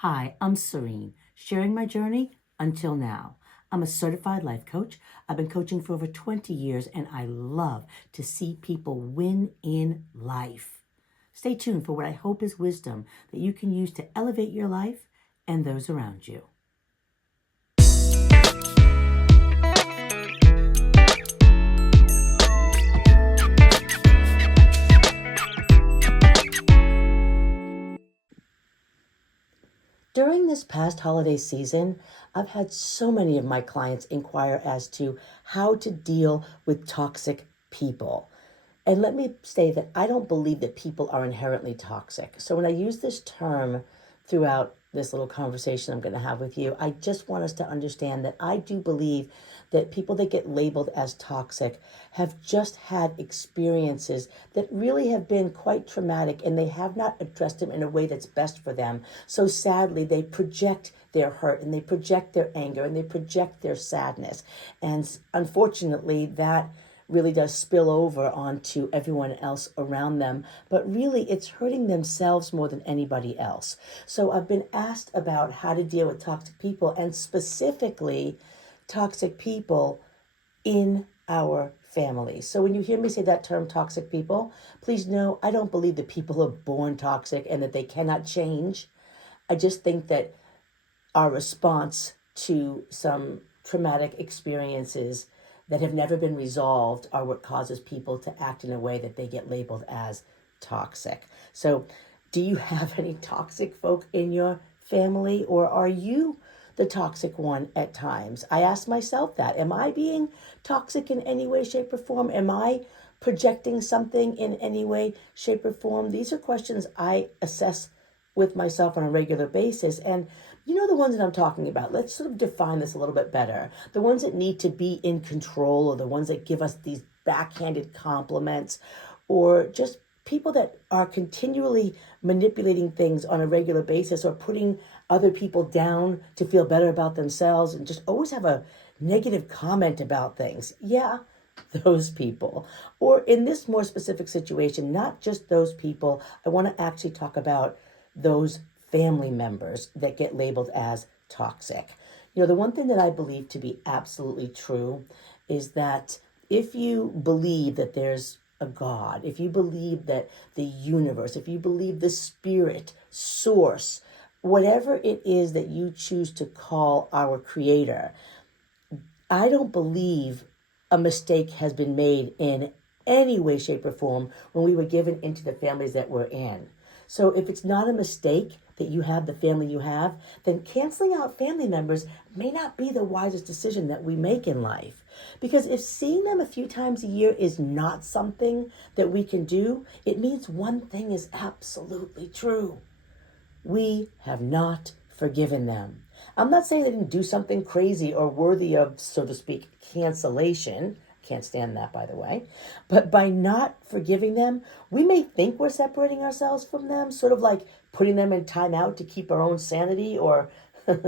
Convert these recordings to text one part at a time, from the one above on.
Hi, I'm Serene, sharing my journey until now. I'm a certified life coach. I've been coaching for over 20 years and I love to see people win in life. Stay tuned for what I hope is wisdom that you can use to elevate your life and those around you. During this past holiday season, I've had so many of my clients inquire as to how to deal with toxic people. And let me say that I don't believe that people are inherently toxic. So when I use this term throughout this little conversation I'm going to have with you, I just want us to understand that I do believe that people that get labeled as toxic have just had experiences that really have been quite traumatic and they have not addressed them in a way that's best for them. So sadly, they project their hurt and they project their anger and they project their sadness. And unfortunately, that really does spill over onto everyone else around them, but really it's hurting themselves more than anybody else. So I've been asked about how to deal with toxic people and specifically toxic people in our families. So when you hear me say that term toxic people, please know I don't believe that people are born toxic and that they cannot change. I just think that our response to some traumatic experiences that have never been resolved are what causes people to act in a way that they get labeled as toxic. So, do you have any toxic folk in your family, or are you the toxic one at times? I ask myself that. Am I being toxic in any way, shape, or form? Am I projecting something in any way, shape, or form? These are questions I assess with myself on a regular basis. And you know the ones that I'm talking about. Let's sort of define this a little bit better. The ones that need to be in control, or the ones that give us these backhanded compliments, or just people that are continually manipulating things on a regular basis or putting other people down to feel better about themselves and just always have a negative comment about things. Yeah, those people. Or in this more specific situation, not just those people, I want to actually talk about those family members that get labeled as toxic. You know, the one thing that I believe to be absolutely true is that if you believe that there's a God, if you believe that the universe, if you believe the spirit, source, whatever it is that you choose to call our creator, I don't believe a mistake has been made in any way, shape, or form when we were given into the families that we're in. So if it's not a mistake that you have the family you have, then canceling out family members may not be the wisest decision that we make in life. Because if seeing them a few times a year is not something that we can do, it means one thing is absolutely true. We have not forgiven them. I'm not saying they didn't do something crazy or worthy of, so to speak, cancellation. Can't stand that, by the way. But by not forgiving them, we may think we're separating ourselves from them, sort of like putting them in timeout to keep our own sanity, or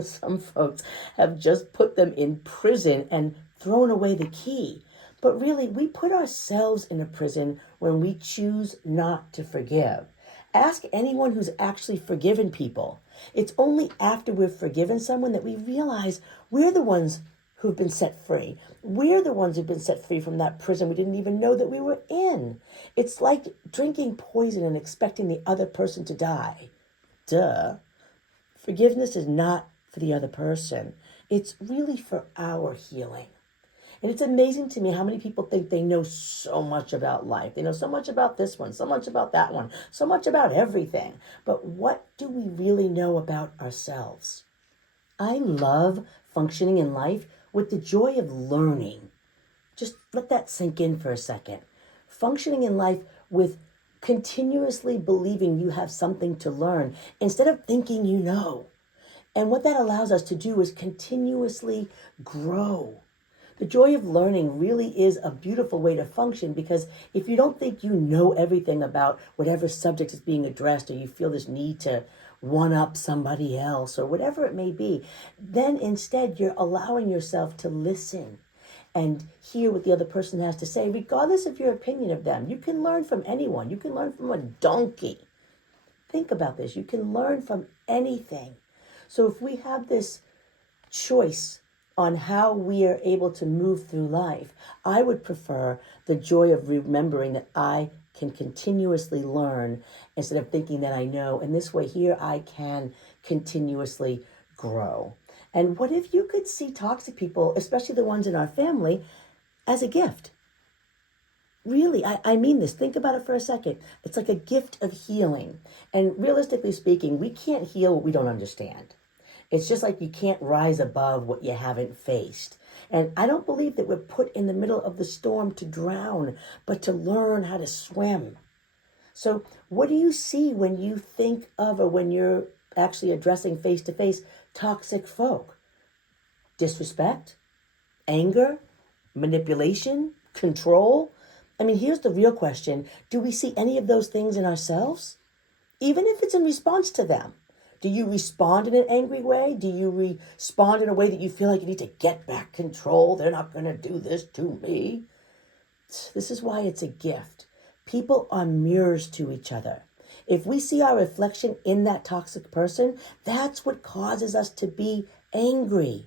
some folks have just put them in prison and thrown away the key. But really, we put ourselves in a prison when we choose not to forgive. Ask anyone who's actually forgiven people. It's only after we've forgiven someone that we realize we're the ones who've been set free. We're the ones who've been set free from that prison we didn't even know that we were in. It's like drinking poison and expecting the other person to die. Duh. Forgiveness is not for the other person. It's really for our healing. And it's amazing to me how many people think they know so much about life. They know so much about this one, so much about that one, so much about everything. But what do we really know about ourselves? I love functioning in life with the joy of learning. Just let that sink in for a second. Functioning in life with continuously believing you have something to learn instead of thinking you know. And what that allows us to do is continuously grow. The joy of learning really is a beautiful way to function, because if you don't think you know everything about whatever subject is being addressed, or you feel this need to one up somebody else or whatever it may be, then instead you're allowing yourself to listen and hear what the other person has to say, regardless of your opinion of them. You can learn from anyone. You can learn from a donkey. Think about this. You can learn from anything. So if we have this choice on how we are able to move through life, I would prefer the joy of remembering that I can continuously learn instead of thinking that I know. And this way here, I can continuously grow. And what if you could see toxic people, especially the ones in our family, as a gift? Really, I mean this. Think about it for a second. It's like a gift of healing. And realistically speaking, we can't heal what we don't understand. It's just like you can't rise above what you haven't faced. And I don't believe that we're put in the middle of the storm to drown, but to learn how to swim. So, what do you see when you think of, or when you're actually addressing face to face toxic folk? Disrespect, anger, manipulation, control? I mean, here's the real question. Do we see any of those things in ourselves? Even if it's in response to them. Do you respond in an angry way? Do you respond in a way that you feel like you need to get back control? They're not going to do this to me. This is why it's a gift. People are mirrors to each other. If we see our reflection in that toxic person, that's what causes us to be angry.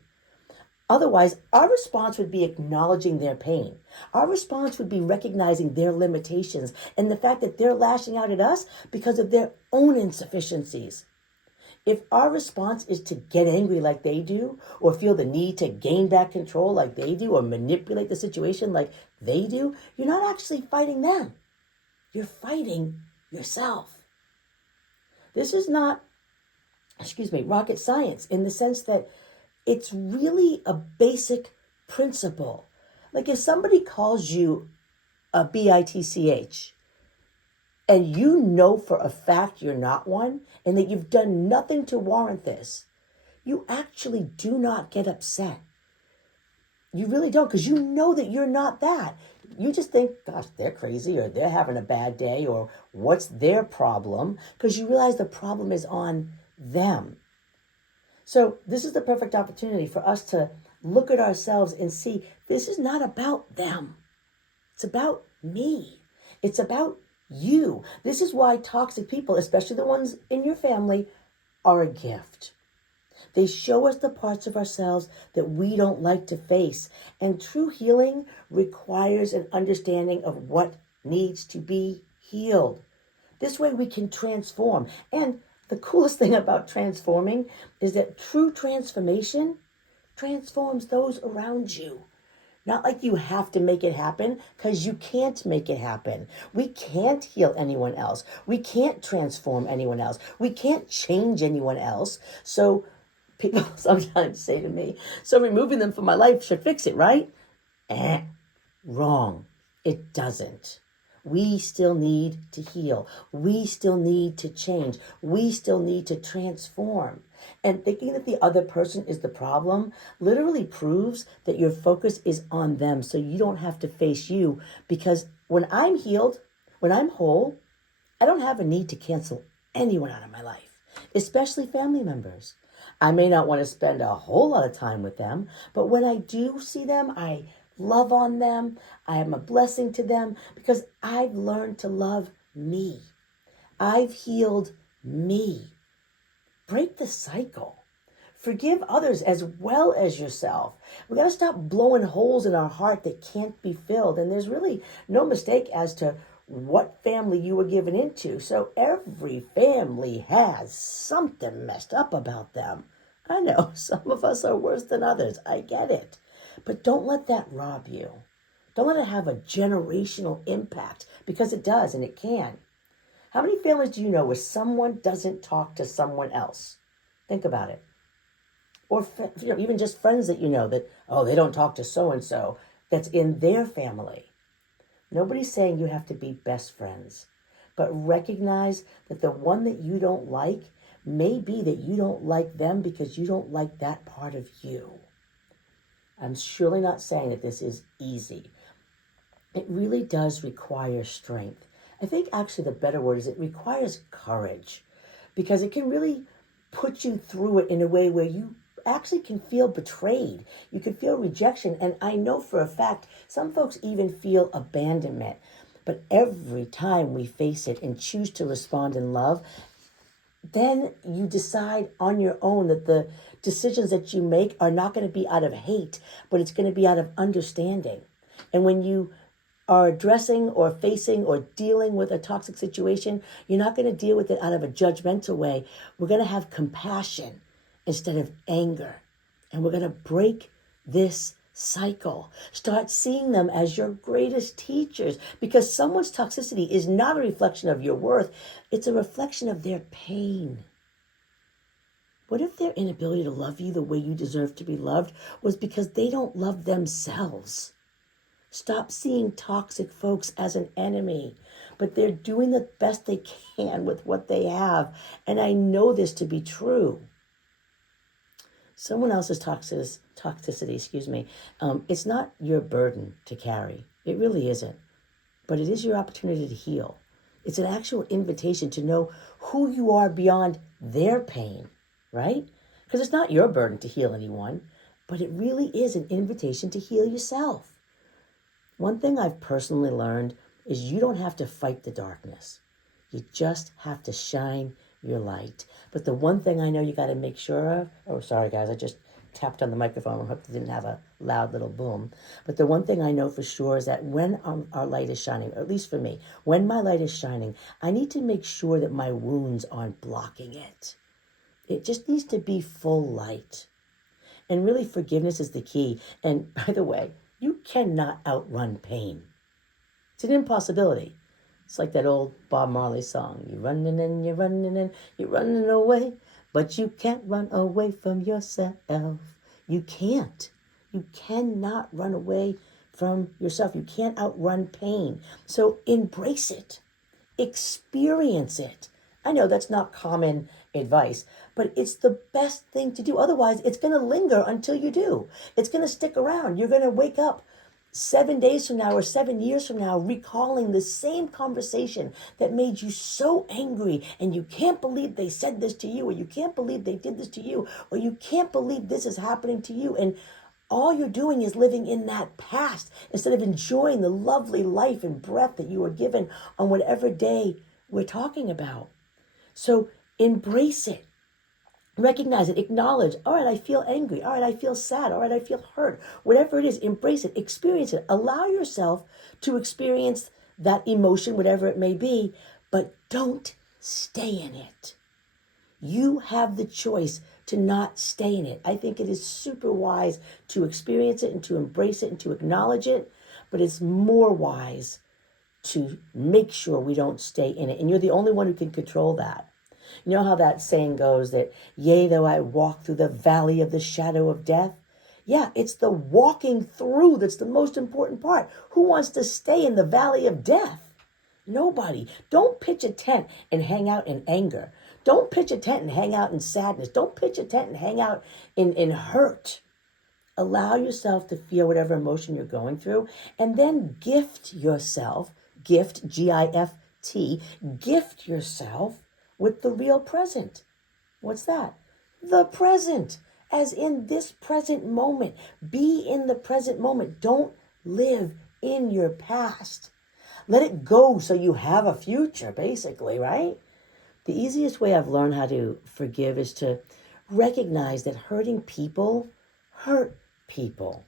Otherwise, our response would be acknowledging their pain. Our response would be recognizing their limitations and the fact that they're lashing out at us because of their own insufficiencies. If our response is to get angry like they do, or feel the need to gain back control like they do, or manipulate the situation like they do, you're not actually fighting them. You're fighting yourself. This is not, rocket science in the sense that it's really a basic principle. Like if somebody calls you a bitch, and you know for a fact you're not one, and that you've done nothing to warrant this, you actually do not get upset. You really don't, because you know that you're not that. You just think, gosh, they're crazy, or they're having a bad day, or what's their problem? Because you realize the problem is on them. So this is the perfect opportunity for us to look at ourselves and see this is not about them. It's about me. It's about you. This is why toxic people, especially the ones in your family, are a gift. They show us the parts of ourselves that we don't like to face. And true healing requires an understanding of what needs to be healed. This way we can transform. And the coolest thing about transforming is that true transformation transforms those around you. Not like you have to make it happen, because you can't make it happen. We can't heal anyone else. We can't transform anyone else. We can't change anyone else. So people sometimes say to me, so removing them from my life should fix it, right? Wrong. It doesn't. We still need to heal. We still need to change. We still need to transform. And thinking that the other person is the problem literally proves that your focus is on them, so you don't have to face you. Because when I'm healed, when I'm whole, I don't have a need to cancel anyone out of my life, especially family members. I may not want to spend a whole lot of time with them, but when I do see them, I love on them. I am a blessing to them because I've learned to love me. I've healed me. Break the cycle. Forgive others as well as yourself. We got to stop blowing holes in our heart that can't be filled. And there's really no mistake as to what family you were given into. So every family has something messed up about them. I know some of us are worse than others. I get it. But don't let that rob you. Don't let it have a generational impact, because it does, and it can. How many families do you know where someone doesn't talk to someone else? Think about it. Or even just friends that you know that, oh, they don't talk to so-and-so that's in their family. Nobody's saying you have to be best friends, but recognize that the one that you don't like may be that you don't like them because you don't like that part of you. I'm surely not saying that this is easy. It really does require strength. I think actually the better word is it requires courage, because it can really put you through it in a way where you actually can feel betrayed. You can feel rejection. And I know for a fact, some folks even feel abandonment. But every time we face it and choose to respond in love, then you decide on your own that the decisions that you make are not going to be out of hate, but it's going to be out of understanding. And when you are addressing or facing or dealing with a toxic situation, you're not going to deal with it out of a judgmental way. We're going to have compassion instead of anger. And we're going to break this cycle. Start seeing them as your greatest teachers, because someone's toxicity is not a reflection of your worth. It's a reflection of their pain. What if their inability to love you the way you deserve to be loved was because they don't love themselves? Stop seeing toxic folks as an enemy, but they're doing the best they can with what they have. And I know this to be true. Someone else's toxicity, it's not your burden to carry. It really isn't. But it is your opportunity to heal. It's an actual invitation to know who you are beyond their pain, right? Because it's not your burden to heal anyone, but it really is an invitation to heal yourself. One thing I've personally learned is you don't have to fight the darkness. You just have to shine your light. But the one thing I know you got to make sure of, oh, sorry guys, I just tapped on the microphone. I hope it didn't have a loud little boom. But the one thing I know for sure is that when our light is shining, or at least for me, when my light is shining, I need to make sure that my wounds aren't blocking it. It just needs to be full light. And really, forgiveness is the key. And by the way, you cannot outrun pain. It's an impossibility. It's like that old Bob Marley song. You're running and you're running and you're running away, but you can't run away from yourself. You can't. You cannot run away from yourself. You can't outrun pain. So embrace it. Experience it. I know that's not common advice, but it's the best thing to do. Otherwise, it's going to linger until you do. It's going to stick around. You're going to wake up 7 days from now or 7 years from now recalling the same conversation that made you so angry, and you can't believe they said this to you, or you can't believe they did this to you, or you can't believe this is happening to you. And all you're doing is living in that past instead of enjoying the lovely life and breath that you were given on whatever day we're talking about. So embrace it. Recognize it. Acknowledge, all right, I feel angry. All right, I feel sad. All right, I feel hurt. Whatever it is, embrace it. Experience it. Allow yourself to experience that emotion, whatever it may be, but don't stay in it. You have the choice to not stay in it. I think it is super wise to experience it and to embrace it and to acknowledge it, but it's more wise to make sure we don't stay in it. And you're the only one who can control that. You know how that saying goes that, yea, though I walk through the valley of the shadow of death? Yeah, it's the walking through that's the most important part. Who wants to stay in the valley of death? Nobody. Don't pitch a tent and hang out in anger. Don't pitch a tent and hang out in sadness. Don't pitch a tent and hang out in hurt. Allow yourself to feel whatever emotion you're going through, and then gift yourself, gift, G-I-F-T, gift yourself with the real present. What's that? The present, as in this present moment. Be in the present moment. Don't live in your past. Let it go so you have a future, basically, right? The easiest way I've learned how to forgive is to recognize that hurting people hurt people.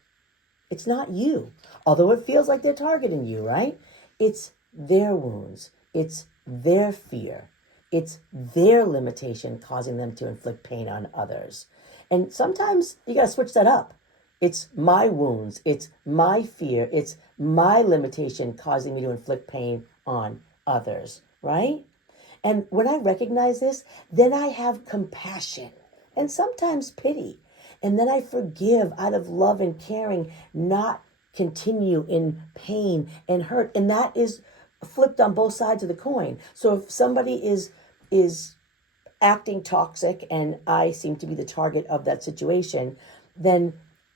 It's not you, although it feels like they're targeting you, right? It's their wounds. It's their fear. It's their limitation causing them to inflict pain on others. And sometimes you got to switch that up. It's my wounds. It's my fear. It's my limitation causing me to inflict pain on others, right? And when I recognize this, then I have compassion and sometimes pity. And then I forgive out of love and caring, not continue in pain and hurt. And that is flipped on both sides of the coin. So if somebody is acting toxic and I seem to be the target of that situation, then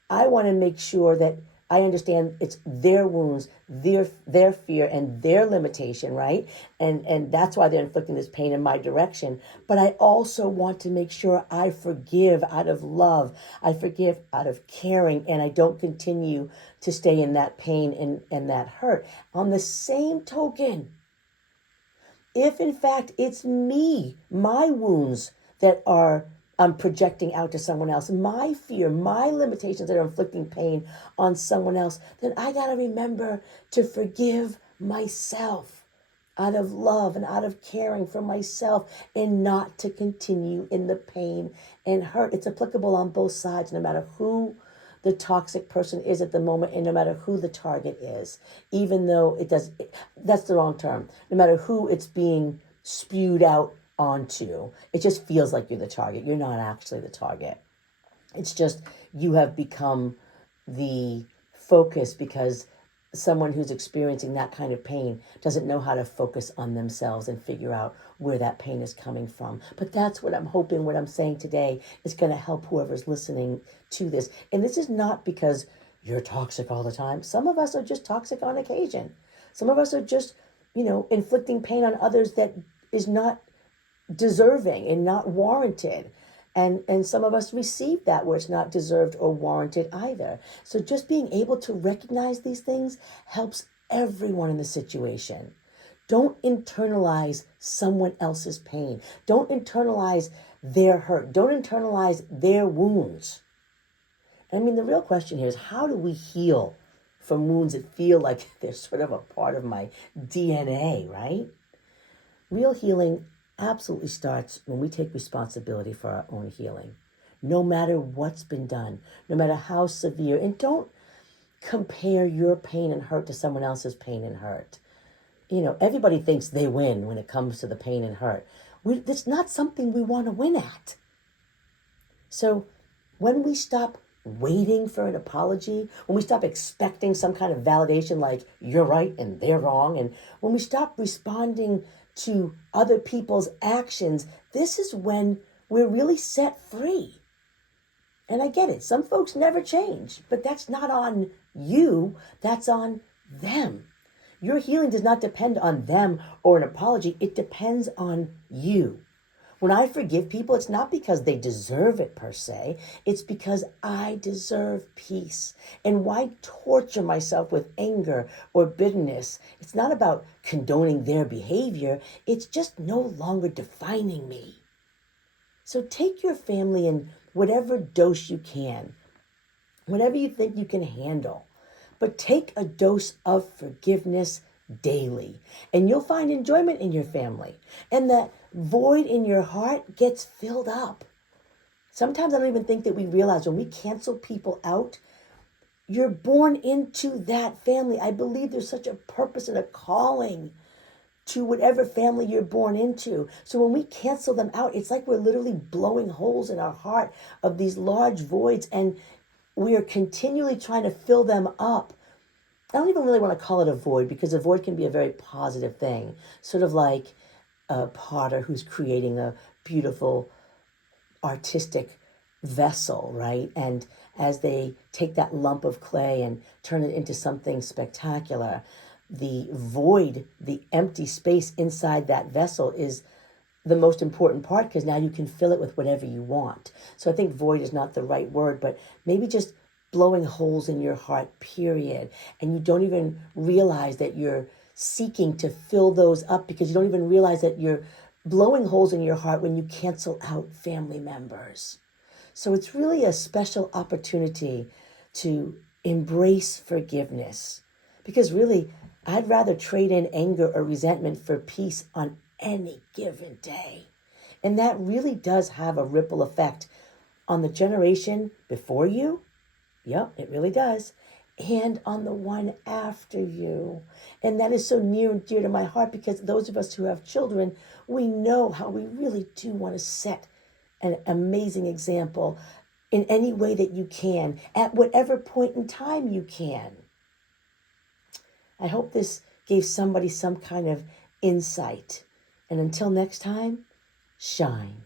I want to make sure that I understand it's their wounds, their fear, and their limitation, right? And that's why they're inflicting this pain in my direction. But I also want to make sure I forgive out of love. I forgive out of caring, and I don't continue to stay in that pain and that hurt. On the same token, if in fact it's me, my wounds that are I'm projecting out to someone else, my fear, my limitations that are inflicting pain on someone else, then I got to remember to forgive myself out of love and out of caring for myself, and not to continue in the pain and hurt. It's applicable on both sides, no matter who the toxic person is at the moment, and no matter who the target is, even though that's the wrong term, no matter who it's being spewed out onto, it just feels like you're the target. You're not actually the target. It's just you have become the focus because someone who's experiencing that kind of pain doesn't know how to focus on themselves and figure out where that pain is coming from. But that's what I'm hoping, what I'm saying today is going to help whoever's listening to this. And this is not because you're toxic all the time. Some of us are just toxic on occasion. Some of us are just, inflicting pain on others that is not deserving and not warranted. And some of us receive that where it's not deserved or warranted either. So just being able to recognize these things helps everyone in the situation. Don't internalize someone else's pain. Don't internalize their hurt. Don't internalize their wounds. I mean, the real question here is, how do we heal from wounds that feel like they're sort of a part of my DNA, right? Real healing absolutely starts when we take responsibility for our own healing, no matter what's been done, no matter how severe. And don't compare your pain and hurt to someone else's pain and hurt. Everybody thinks they win when it comes to the pain and hurt. It's not something we want to win at. So when we stop waiting for an apology, when we stop expecting some kind of validation like you're right and they're wrong, and when we stop responding to other people's actions, this is when we're really set free. And I get it. Some folks never change, but that's not on you. That's on them. Your healing does not depend on them or an apology. It depends on you. When I forgive people, it's not because they deserve it per se. It's because I deserve peace. And why torture myself with anger or bitterness? It's not about condoning their behavior. It's just no longer defining me. So take your family in whatever dose you can, whatever you think you can handle. But take a dose of forgiveness daily, and you'll find enjoyment in your family, and that void in your heart gets filled up. Sometimes I don't even think that we realize when we cancel people out, you're born into that family. I believe there's such a purpose and a calling to whatever family you're born into. So when we cancel them out, it's like we're literally blowing holes in our heart of these large voids, and we are continually trying to fill them up. I don't even really want to call it a void, because a void can be a very positive thing. Sort of like a potter who's creating a beautiful artistic vessel, right? And as they take that lump of clay and turn it into something spectacular, the void, the empty space inside that vessel is the most important part, because now you can fill it with whatever you want. So I think void is not the right word, but maybe just blowing holes in your heart, period. And you don't even realize that you're seeking to fill those up, because you don't even realize that you're blowing holes in your heart when you cancel out family members. So it's really a special opportunity to embrace forgiveness, because really, I'd rather trade in anger or resentment for peace on any given day. And that really does have a ripple effect on the generation before you. Yep, it really does. And on the one after you. And that is so near and dear to my heart, because those of us who have children, we know how we really do want to set an amazing example in any way that you can, at whatever point in time you can. I hope this gave somebody some kind of insight. And until next time, shine.